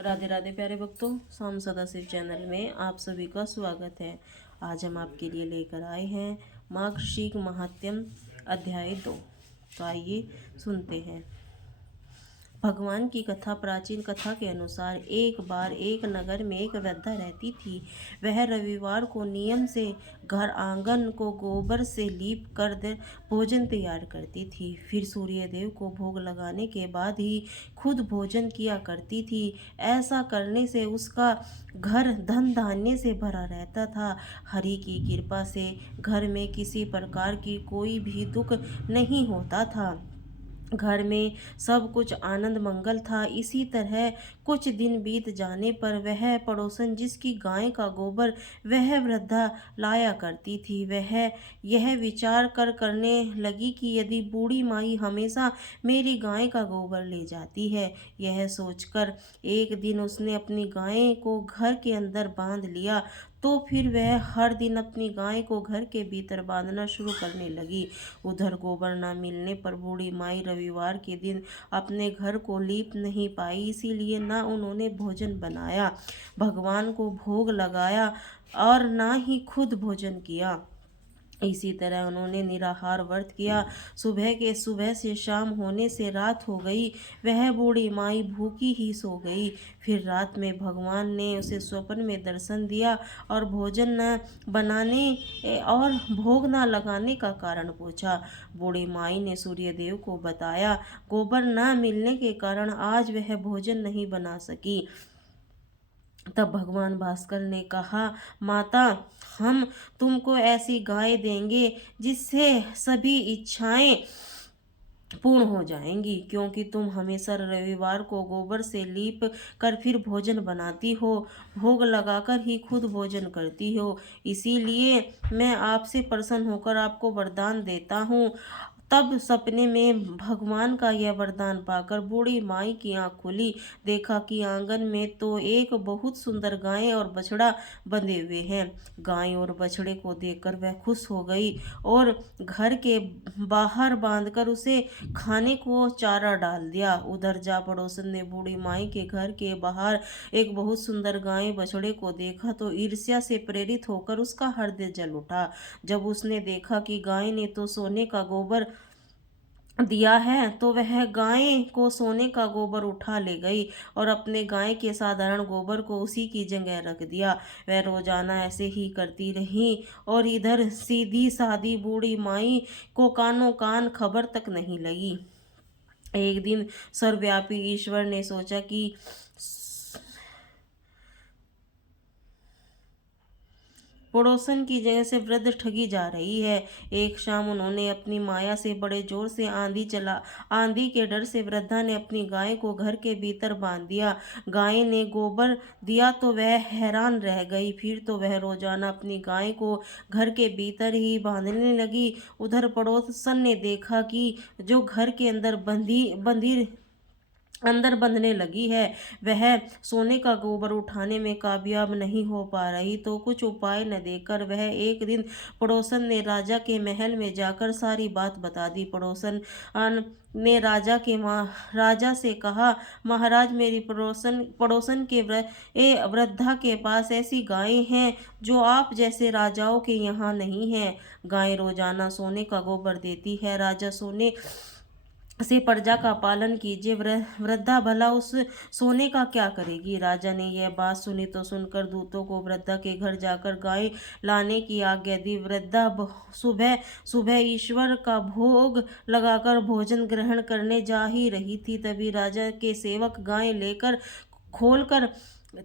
राधे राधे प्यारे भक्तों, शाम सदा शिव चैनल में आप सभी का स्वागत है। आज हम आपके लिए लेकर आए हैं मार्गशीर्ष महात्म्य अध्याय 2। तो आइए सुनते हैं। भगवान की कथा। प्राचीन कथा के अनुसार एक बार एक नगर में एक वृद्धा रहती थी। वह रविवार को नियम से घर आंगन को गोबर से लीप कर भोजन तैयार करती थी। फिर सूर्य देव को भोग लगाने के बाद ही खुद भोजन किया करती थी। ऐसा करने से उसका घर धन धान्य से भरा रहता था। हरि की कृपा से घर में किसी प्रकार की कोई भी दुख नहीं होता था। घर में सब कुछ आनंद मंगल था। इसी तरह कुछ दिन बीत जाने पर वह पड़ोसन जिसकी गाय का गोबर वह वृद्धा लाया करती थी, वह यह विचार करने लगी कि यदि बूढ़ी माई हमेशा मेरी गाय का गोबर ले जाती है। यह सोचकर एक दिन उसने अपनी गाय को घर के अंदर बांध लिया। तो फिर वह हर दिन अपनी गाय को घर के भीतर बांधना शुरू करने लगी। उधर गोबर न मिलने पर बूढ़ी माई रविवार के दिन अपने घर को लीप नहीं पाई, इसीलिए न उन्होंने भोजन बनाया, भगवान को भोग लगाया और न ही खुद भोजन किया। इसी तरह उन्होंने निराहार व्रत किया। सुबह से शाम होने से रात हो गई। वह बूढ़ी माई भूखी ही सो गई। फिर रात में भगवान ने उसे स्वप्न में दर्शन दिया और भोजन न बनाने और भोग न लगाने का कारण पूछा। बूढ़ी माई ने सूर्य देव को बताया। गोबर न मिलने के कारण आज वह भोजन नहीं बना सकी। तब भगवान भास्कर ने कहा, माता, हम तुमको ऐसी गाय देंगे जिससे सभी इच्छाएं पूर्ण हो जाएंगी, क्योंकि तुम हमेशा रविवार को गोबर से लीप कर फिर भोजन बनाती हो, भोग लगाकर ही खुद भोजन करती हो। इसीलिए मैं आपसे प्रसन्न होकर आपको वरदान देता हूँ। तब सपने में भगवान का यह वरदान पाकर बूढ़ी माई की आंख खुली। देखा कि आंगन में तो एक बहुत सुंदर गाय और बछड़ा बंधे हुए हैं। गाय और बछड़े को देखकर वह खुश हो गई और घर के बाहर बांधकर उसे खाने को चारा डाल दिया। उधर जा पड़ोसन ने बूढ़ी माई के घर के बाहर एक बहुत सुंदर गाय बछड़े को देखा तो ईर्ष्या से प्रेरित होकर उसका हृदय जल उठा। जब उसने देखा कि गाय ने तो सोने का गोबर दिया है, तो वह गाय को सोने का गोबर उठा ले गई और अपने गाय के साधारण गोबर को उसी की जगह रख दिया। वह रोजाना ऐसे ही करती रही और इधर सीधी सादी बूढ़ी माई को कानों कान खबर तक नहीं लगी। एक दिन सर्वव्यापी ईश्वर ने सोचा कि पड़ोसन की जगह से वृद्ध ठगी जा रही है। एक शाम उन्होंने अपनी माया से बड़े जोर से आंधी के डर से वृद्धा ने अपनी गाय को घर के भीतर बांध दिया। गाय ने गोबर दिया तो वह हैरान रह गई। फिर तो वह रोजाना अपनी गाय को घर के भीतर ही बांधने लगी। उधर पड़ोसन ने देखा कि जो घर के अंदर अंदर बंधने लगी है, वह सोने का गोबर उठाने में कामयाब नहीं हो पा रही, तो कुछ उपाय न देकर वह एक दिन पड़ोसन ने राजा के महल में जाकर सारी बात बता दी। ने राजा से कहा, महाराज, मेरी पड़ोसन के वृद्धा के पास ऐसी गायें हैं जो आप जैसे राजाओं के यहाँ नहीं है। गाय रोजाना सोने का गोबर देती है। राजा सोने से प्रजा का पालन कीजिए। वृद्धा भला उस सोने का क्या करेगी। राजा ने यह बात सुनी तो सुनकर दूतों को वृद्धा के घर जाकर गाय लाने की आज्ञा दी। वृद्धा सुबह सुबह ईश्वर का भोग लगाकर भोजन ग्रहण करने जा ही रही थी, तभी राजा के सेवक गाय लेकर खोलकर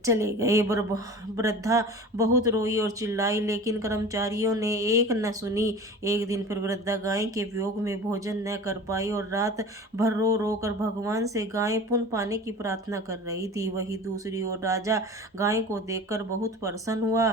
चले गए। वृद्धा बहुत रोई और चिल्लाई, लेकिन कर्मचारियों ने एक न सुनी। एक दिन फिर वृद्धा गाय के वियोग में भोजन न कर पाई और रात भर रो रो कर भगवान से गाय पुण्य पाने की प्रार्थना कर रही थी। वही दूसरी ओर राजा गाय को देखकर बहुत प्रसन्न हुआ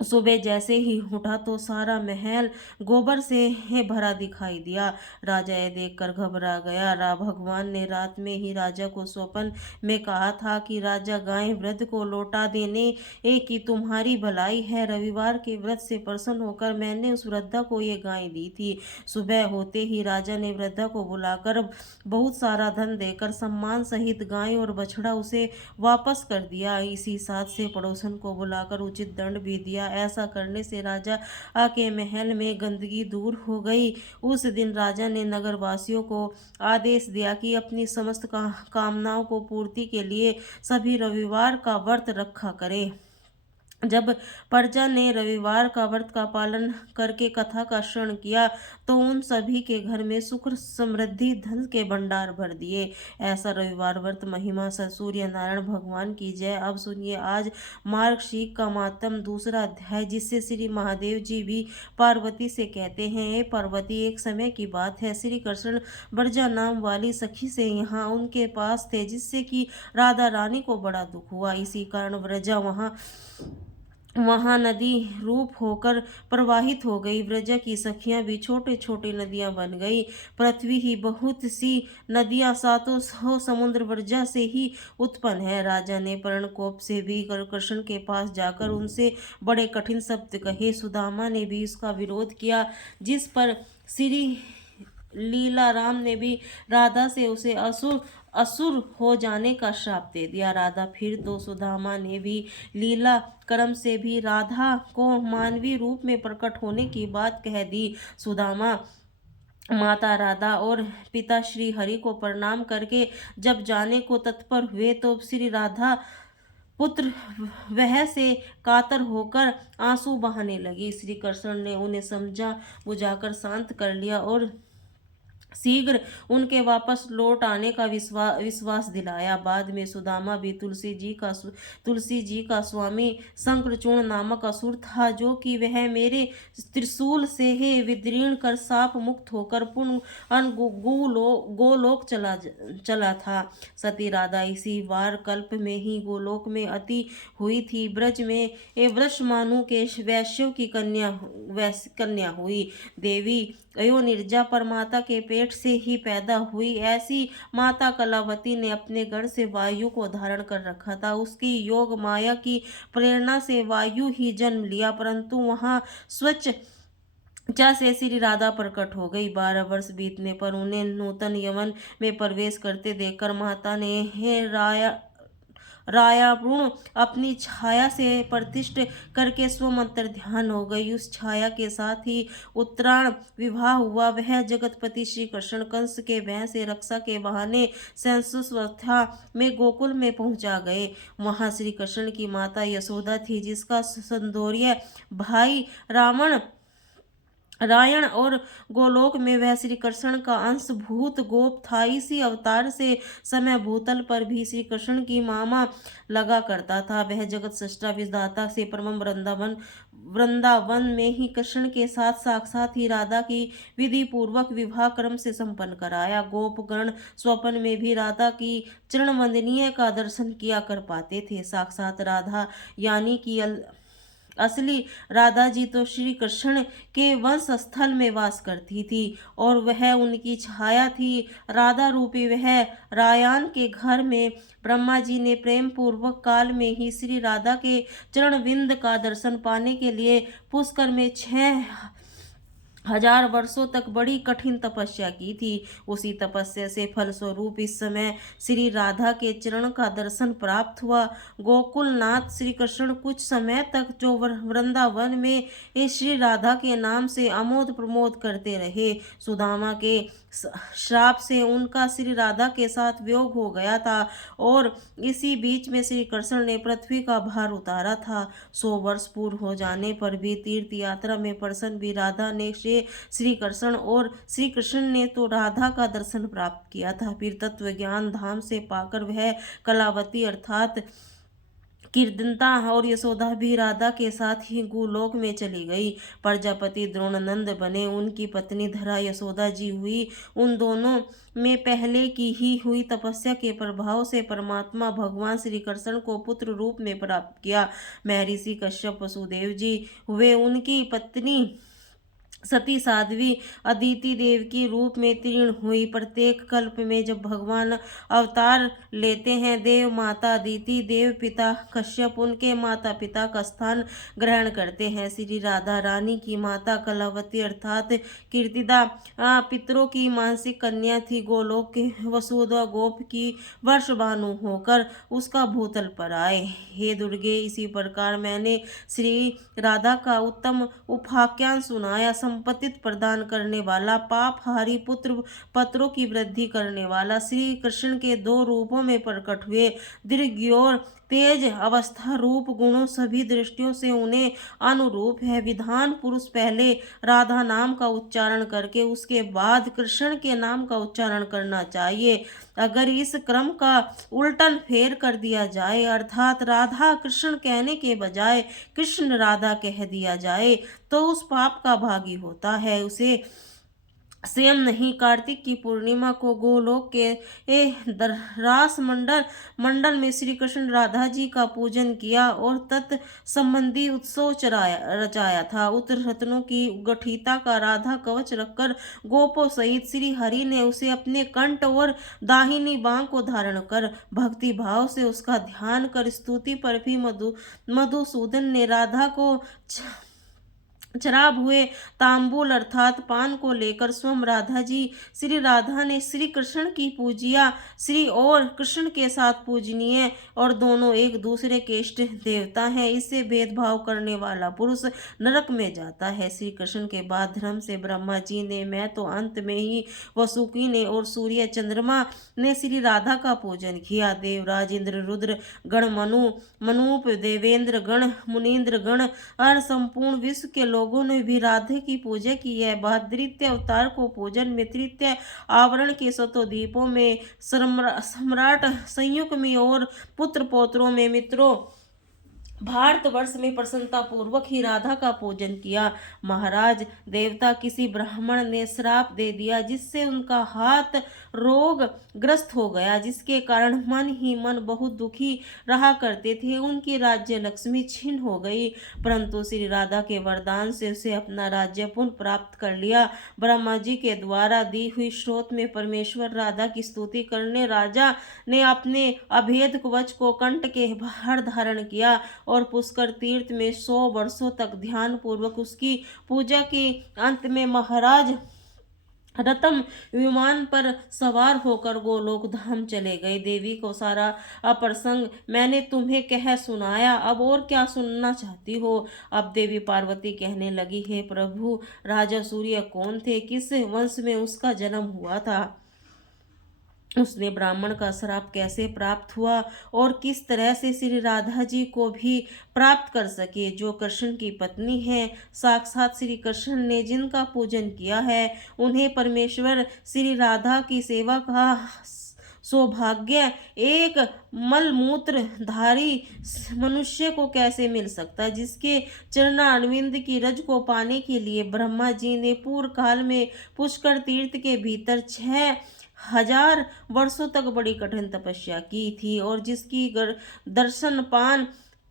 सुबह जैसे ही उठा तो सारा महल गोबर से भरा दिखाई दिया। राजा ये देखकर घबरा गया। भगवान ने रात में ही राजा को स्वप्न में कहा था कि राजा गाय वृद्ध को लौटा देने की तुम्हारी भलाई है। रविवार के व्रत से प्रसन्न होकर मैंने उस वृद्धा को ये गाय दी थी। सुबह होते ही राजा ने वृद्धा को बुलाकर बहुत सारा धन देकर सम्मान सहित गाय और बछड़ा उसे वापस कर दिया। इसी साथ से पड़ोसन को बुलाकर उचित दंड भी दिया। ऐसा करने से राजा के महल में गंदगी दूर हो गई। उस दिन राजा ने नगरवासियों को आदेश दिया कि अपनी समस्त कामनाओं को पूर्ति के लिए सभी रविवार का व्रत रखा करें। जब प्रजा ने रविवार का व्रत का पालन करके कथा का श्रवण किया तो उन सभी के घर में सुख समृद्धि धन के भंडार भर दिए। ऐसा रविवार व्रत महिमा सूर्य नारायण भगवान की जय। अब सुनिए आज मार्गशीर्ष का मातम दूसरा अध्याय, जिससे श्री महादेव जी भी पार्वती से कहते हैं, हे पार्वती, एक समय की बात है, श्री कृष्ण ब्रजा नाम वाली सखी से यहाँ उनके पास थे, जिससे कि राधा रानी को बड़ा दुख हुआ। इसी कारण ब्रजा वहाँ नदी रूप होकर प्रवाहित हो गई। ब्रज की सखियां भी छोटे छोटे नदियां बन गई। पृथ्वी ही बहुत सी नदियां सातों सौ समुद्र ब्रजा से ही उत्पन्न है। राजा ने पर्णकोप से भी कृष्ण के पास जाकर उनसे बड़े कठिन शब्द कहे। सुदामा ने भी इसका विरोध किया, जिस पर श्री लीला राम ने भी राधा से उसे असुर हो जाने का श्राप दे दिया। राधा फिर तो सुदामा ने भी लीला कर्म से भी राधा को मानवीय रूप में प्रकट होने की बात कह दी। सुदामा माता राधा और पिता श्री हरि को प्रणाम करके जब जाने को तत्पर हुए तो श्री राधा पुत्र वह से कातर होकर आंसू बहाने लगी। श्री कृष्ण ने उन्हें समझा बुझाकर शांत कर लिया और शीघ्र उनके वापस लौट आने का विश्वास दिलाया। बाद में सुदामा भी तुलसी जी का स्वामी शंकरचूर्ण नामक असुर था, जो कि वह मेरे त्रिशूल से ही विदीर्ण कर साप मुक्त होकर पुनः गोलोक चला था। सती राधा इसी वार कल्प में ही गोलोक में अति हुई थी। ब्रज में वृषमानु के वैश्यों की कन्या हुई। देवी अयो निर्जा परमाता के पेट से ही पैदा हुई। ऐसी माता कलावती ने अपने गढ़ से वायु को धारण कर रखा था। उसकी योग माया की प्रेरणा से वायु ही जन्म लिया, परंतु वहां स्वच्छ से श्री राधा प्रकट हो गई। 12 वर्ष बीतने पर उन्हें नूतन यवन में प्रवेश करते देखकर माता ने हे रायावृण अपनी छाया से प्रतिष्ठ करके स्वमंत्र ध्यान हो गई। उस छाया के साथ ही उत्तरायण विवाह हुआ। वह जगतपति श्री कृष्ण कंस के भय से रक्षा के बहाने संस्वस्था में गोकुल में पहुंचा गए। वहां श्री कृष्ण की माता यशोदा थी, जिसका सौंदर्य भाई रायण और गोलोक में वह श्री कृष्ण का अंशभूत गोप था। इसी अवतार से समय भूतल पर भी श्री कृष्ण की मामा लगा करता था। वह जगत सृष्टा विधाता से परम वृंदावन में ही कृष्ण के साथ साक्षात ही राधा की विधि पूर्वक विवाह क्रम से संपन्न कराया। गोपगण स्वप्न में भी राधा की चरण वंदनीय का दर्शन किया कर पाते थे। साक्षात राधा यानी कि असली राधा जी तो श्री कृष्ण के वंश स्थल में वास करती थी और वह उनकी छाया थी। राधा रूपी वह रायान के घर में ब्रह्मा जी ने प्रेम पूर्वक काल में ही श्री राधा के चरण विंद का दर्शन पाने के लिए पुष्कर में 6000 वर्षों तक बड़ी कठिन तपस्या की थी। उसी तपस्या से फलस्वरूप इस समय श्री राधा के चरण का दर्शन प्राप्त हुआ। गोकुलनाथ श्री कृष्ण कुछ समय तक जो वृंदावन में श्री राधा के नाम से आमोद प्रमोद करते रहे। सुदामा के श्राप से उनका श्री राधा के साथ वियोग हो गया था और इसी बीच में श्री कृष्ण ने पृथ्वी का भार उतारा था। 100 वर्ष पूर्ण हो जाने पर भी तीर्थ यात्रा में प्रसन्न भी राधा ने श्री कृष्ण और श्री कृष्ण ने तो राधा का दर्शन प्राप्त किया था। फिर तत्व ज्ञान धाम से पाकर वह कलावती अर्थात कीर्तनता और यशोदा भी राधा के साथ ही गोलोक में चली गई। प्रजापति द्रोणानंद बने, उनकी पत्नी धरा यशोदा जी हुई। उन दोनों में पहले की ही हुई तपस्या के प्रभाव से परमात्मा भगवान श्री कृष्ण को पुत्र रूप में प्राप्त किया। महर्षि कश्यप वसुदेव जी हुए, उनकी पत्नी सती साध्वी अदिति देव की रूप में तीर्ण हुई। प्रत्येक कल्प में जब भगवान अवतार लेते हैं, देव माता अदिति, देव पिता कश्यप उनके माता पिता का स्थान ग्रहण करते हैं। श्री राधा रानी की माता कलावती अर्थात कीर्तिदा पितरों की मानसिक कन्या थी। गोलोक के वसुधा गोप की वर्षभानु होकर उसका भूतल पर आए। हे दुर्गे, इसी प्रकार मैंने श्री राधा का उत्तम उपाख्यान सुनाया। संपत्ति प्रदान करने वाला, पापहारी, पुत्र पत्रों की वृद्धि करने वाला श्री कृष्ण के दो रूपों में प्रकट हुए। दीर्घ और तेज अवस्था रूप गुणों सभी दृष्टियों से उन्हें अनुरूप है। विधान पुरुष पहले राधा नाम का उच्चारण करके उसके बाद कृष्ण के नाम का उच्चारण करना चाहिए। अगर इस क्रम का उल्टन फेर कर दिया जाए, अर्थात राधा कृष्ण कहने के बजाय कृष्ण राधा कह दिया जाए, तो उस पाप का भागी होता है। उसे सेम नहीं। कार्तिक की पूर्णिमा को गोलोक के रास मंडल में श्री कृष्ण राधा जी का पूजन किया और तत्संबंधी उत्सव रचाया था। उत्तर रत्नों की गठिता का राधा कवच रखकर गोपों सहित श्री हरि ने उसे अपने कंठ और दाहिनी बांह को धारण कर भक्ति भाव से उसका ध्यान कर स्तुति पर भी मधुसूदन ने राधा को शराब हुए तांबूल अर्थात पान को लेकर स्वयं राधा जी श्री राधा ने श्री कृष्ण की पूजिया। श्री और कृष्ण के साथ पूजनीय और दोनों एक दूसरे के इष्ट देवता हैं। इससे भेदभाव करने वाला पुरुष नरक में जाता है। श्री कृष्ण के बाद धर्म से ब्रह्मा जी ने, मैं तो अंत में ही वसुकी ने और सूर्य चंद्रमा ने श्री राधा का पूजन किया। देवराज इंद्र, रुद्र गण, मनूप, देवेंद्र गण, मुनीन्द्र गण और संपूर्ण विश्व के लोगों ने भी राधे की पूजा की है। तृतीय अवतार को पूजन में तृतीय आवरण के शतोद्वीपों में, सम्राट संयुग में और पुत्र पौत्रों में, मित्रों भारतवर्ष में प्रसन्नता पूर्वक ही राधा का पूजन किया। महाराज, देवता किसी ब्राह्मण ने श्राप दे दिया जिससे उनका हाथ रोग ग्रस्त हो गया, जिसके कारण मन ही मन बहुत दुखी रहा करते थे। उनकी राज्य लक्ष्मी छीन हो गई, परंतु श्री राधा के वरदान से उसे अपना राज्य पुनः प्राप्त कर लिया। ब्रह्मा जी के द्वारा दी हुई श्रोत में परमेश्वर राधा की स्तुति करने राजा ने अपने अभेद कवच को कंठ के बाहर धारण किया और पुष्कर तीर्थ में 100 वर्षों तक ध्यान पूर्वक उसकी पूजा की। अंत में महाराज रतम विमान पर सवार होकर गोलोक धाम चले गए। देवी को सारा प्रसंग मैंने तुम्हें कह सुनाया, अब और क्या सुनना चाहती हो? अब देवी पार्वती कहने लगी, हे प्रभु, राजा सूर्य कौन थे? किस वंश में उसका जन्म हुआ था? उसने ब्राह्मण का श्राप कैसे प्राप्त हुआ और किस तरह से श्री राधा जी को भी प्राप्त कर सके, जो कृष्ण की पत्नी है? साक्षात श्री कृष्ण ने जिनका पूजन किया है, उन्हें परमेश्वर श्री राधा की सेवा का सौभाग्य एक मलमूत्र धारी मनुष्य को कैसे मिल सकता है, जिसके चरणारविंद की रज को पाने के लिए ब्रह्मा जी ने पूर्व काल में पुष्कर तीर्थ के भीतर 6000 वर्षों तक बड़ी कठिन तपस्या की थी, और जिसकी दर्शन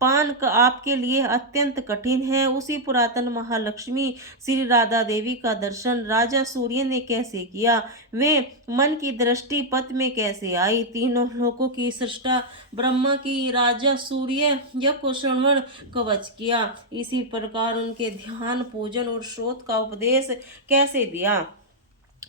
पान का आपके लिए अत्यंत कठिन है। उसी पुरातन महालक्ष्मी श्री राधा देवी का दर्शन राजा सूर्य ने कैसे किया? वे मन की दृष्टि पथ में कैसे आई? तीनों लोकों की सृष्टा ब्रह्मा की राजा सूर्य यज्ञ को श्रवण कवच किया। इसी प्रकार उनके ध्यान, पूजन और श्रोत का उपदेश कैसे दिया?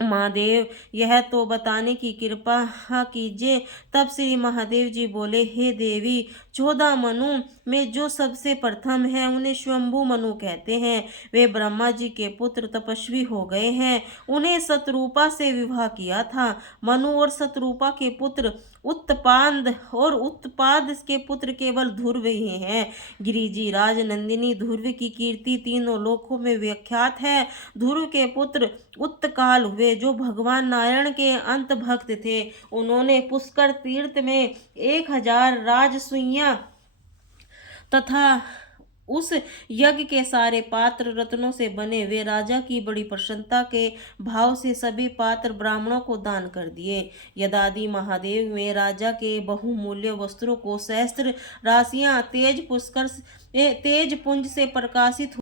महादेव, यह तो बताने की कृपा कीजिए। तब श्री महादेव जी बोले, हे देवी, 14 मनु में जो सबसे प्रथम है उन्हें स्वयंभू मनु कहते हैं। वे ब्रह्मा जी के पुत्र तपस्वी हो गए हैं। उन्हें शतरूपा से विवाह किया था। मनु और शतरूपा के पुत्र उत्पाद और उत्पाद के पुत्र केवल ध्रुव ही हैं। गिरिजी राज नंदिनी ध्रुव की कीर्ति तीनों लोकों में विख्यात है। ध्रुव के पुत्र उत्काल हुए, जो भगवान नारायण के अंत भक्त थे। उन्होंने पुष्कर तीर्थ में 1000 राजसूइयां तथा उस यज्ञ के सारे पात्र रत्नों से बने। वे राजा की बड़ी प्रसन्नता के भाव से सभी पात्र ब्राह्मणों को दान कर दिए। यदादि महादेव में राजा के बहुमूल्य वस्त्रों को सहस्त्र राशियां तेज पुंज से प्रकाशित